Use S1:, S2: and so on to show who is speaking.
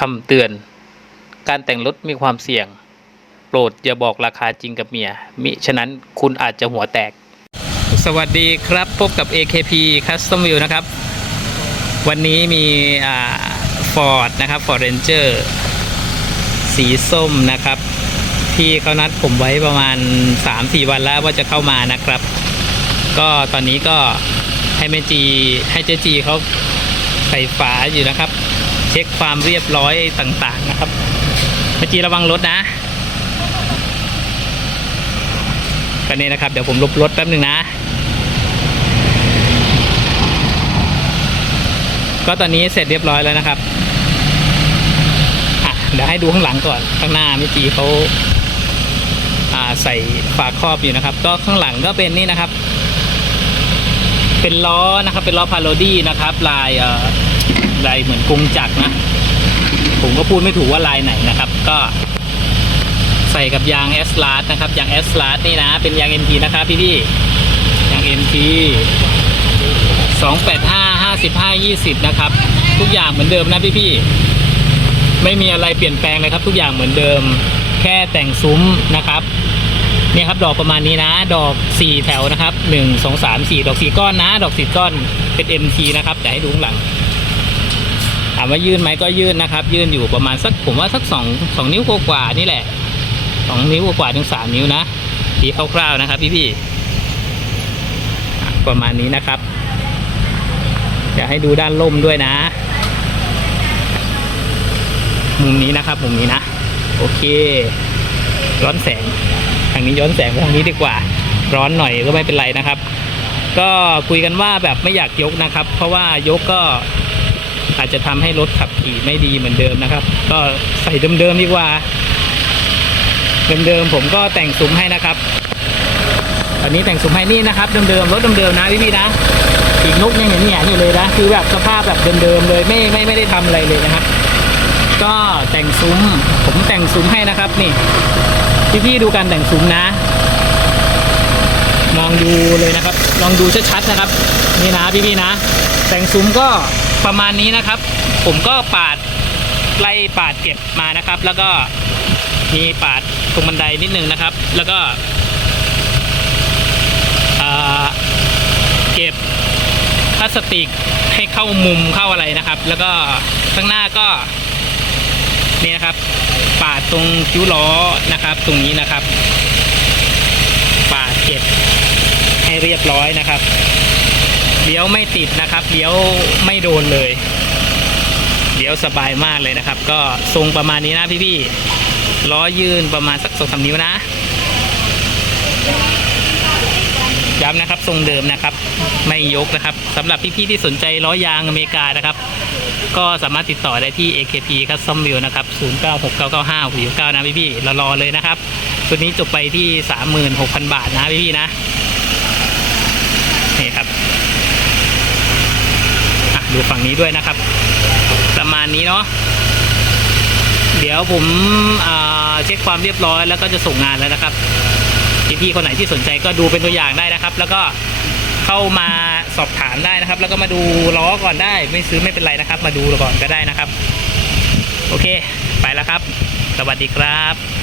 S1: คำเตือน การแต่งรถมีความเสี่ยง โปรดอย่าบอกราคาจริงกับเมีย มิฉะนั้นคุณอาจจะหัวแตก สวัสดีครับ พบกับ AKP Custom View นะครับ วันนี้มีอ่า Ford นะครับ Ford Ranger สีส้มนะครับ ที่เขานัดผมไว้ประมาณ 3-4 วันแล้วว่าจะเข้ามานะครับ ก็ตอนนี้ก็ให้แม่จีให้เจจีเขาใส่ฝาอยู่นะครับ เช็คความเรียบร้อยต่างๆนะครับแม่จีระวังรถนะก็นี่นะครับ เดี๋ยวผมลบรถแป๊บหนึ่งนะ ก็ตอนนี้เสร็จเรียบร้อยแล้วนะครับอะเดี๋ยวให้ดูข้างหลังก่อนข้างหน้าแม่จีเขาาใส่ฝาครอบอยู่นะครับ ก็ข้างหลังก็เป็นนี่นะครับ เป็นล้อนะครับ เป็นล้อพาโรดี้นะครับ ลายเอ่อ ลายเหมือนกรงจักรนะ ผมก็พูดไม่ถูกว่าลายไหนนะครับ ก็ใส่กับยาง S l a r นะครับยาง S l a r นี่นะ เป็นยาง NT นะครับพี่พี่ยาง NT 285 55 20นะครับ ทุกอย่างเหมือนเดิมนะพี่พี่ไม่มีอะไรเปลี่ยนแปลงเลยครับ ทุกอย่างเหมือนเดิม แค่แต่งซุ้มนะครับเนี่ยครับดอกประมาณนี้นะ ดอก4แถวนะครับ1 2 3 4ดอก4ก้อนนะ ดอก4ก้อนเป็น MT นะครับแต่ให้ดูข้างหลังามว่ายื่นไหมก็ยื่นนะครับ ยื่นอยู่ประมาณสักผมว่าสักสองสองนิ้วกว่านี่แหละสองนิ้วกว่าถึงสามนิ้วนะทีคร่าวๆนะครับ พี่ๆอ่ประมาณนี้นะครับอยากให้ดูด้านล่มด้วยนะ มุมนี้นะครับ มุมนี้นะ โอเคย้อนแสงทางนี้ย้อนแสงทางนี้ดีกว่า ร้อนหน่อยก็ไม่เป็นไรนะครับ ก็คุยกันว่าแบบไม่อยากยกนะครับ เพราะว่ายกก็ อาจจะทำให้รถขับขี่ไม่ดีเหมือนเดิมนะครับ ก็ใส่เดิมๆดีกว่า เดิมๆผมก็แต่งซุ้มให้นะครับตอนนี้แต่งซุ้มให้นี่นะครับเดิมๆรถเดิมๆนะพี่ๆนะอีกนกยังอย่างนี้นี่เลยนะคือแบบสภาพแบบเดิมๆเลยไม่ไม่ไม่ได้ทำอะไรเลยนะครับก็แต่งซุ้ม ผมแต่งซุ้มให้นะครับนี่พี่ๆดูการแต่งซุ้มนะมองดูเลยนะครับ ลองดูชัดๆนะครับ นี่นะพี่ๆนะ แต่งซุ้มก็ประมาณนี้นะครับ ผมก็ปาดไล่ปาดเก็บมานะครับ แล้วก็มีปาดตรงบันไดนิดนึงนะครับ แล้วก็เก็บพลาสติกให้เข้ามุมเข้าอะไรนะครับ แล้วก็ข้างหน้าก็นี่นะครับ ปาดตรงคิ้วล้อนะครับ ตรงนี้นะครับ ปาดเก็บให้เรียบร้อยนะครับ เลี้ยวไม่ติดนะครับเลี้ยวไม่โดนเลยเลี้ยวสบายมากเลยนะครับ ก็ทรงประมาณนี้นะพี่ๆล้อยืนประมาณสักสองสามนิ้วนะย้ำนะครับทรงเดิมนะครับ ไม่ยกนะครับสำหรับพี่ๆที่สนใจล้อยางอเมริกานะครับ ก็สามารถติดต่อได้ที่ AKP Custom View นะครับ 096995 6 9 นะพี่ๆรารอเลยนะครับตัวนี้จบไปที่ 36,000 บาทนะพี่ๆนะ นี่ครับอะ ดูฝั่งนี้ด้วยนะครับ ประมาณนี้เนาะเดี๋ยวผมเช็คความเรียบร้อยแล้วก็จะส่งงานแล้วนะครับพี่ๆคนไหนที่สนใจก็ดูเป็นตัวอย่างได้นะครับ แล้วก็เข้ามาสอบถามได้นะครับ แล้วก็มาดูล้อก่อนได้ ไม่ซื้อไม่เป็นไรนะครับ มาดูก่อนก็ได้นะครับ โอเค ไปแล้วครับ สวัสดีครับ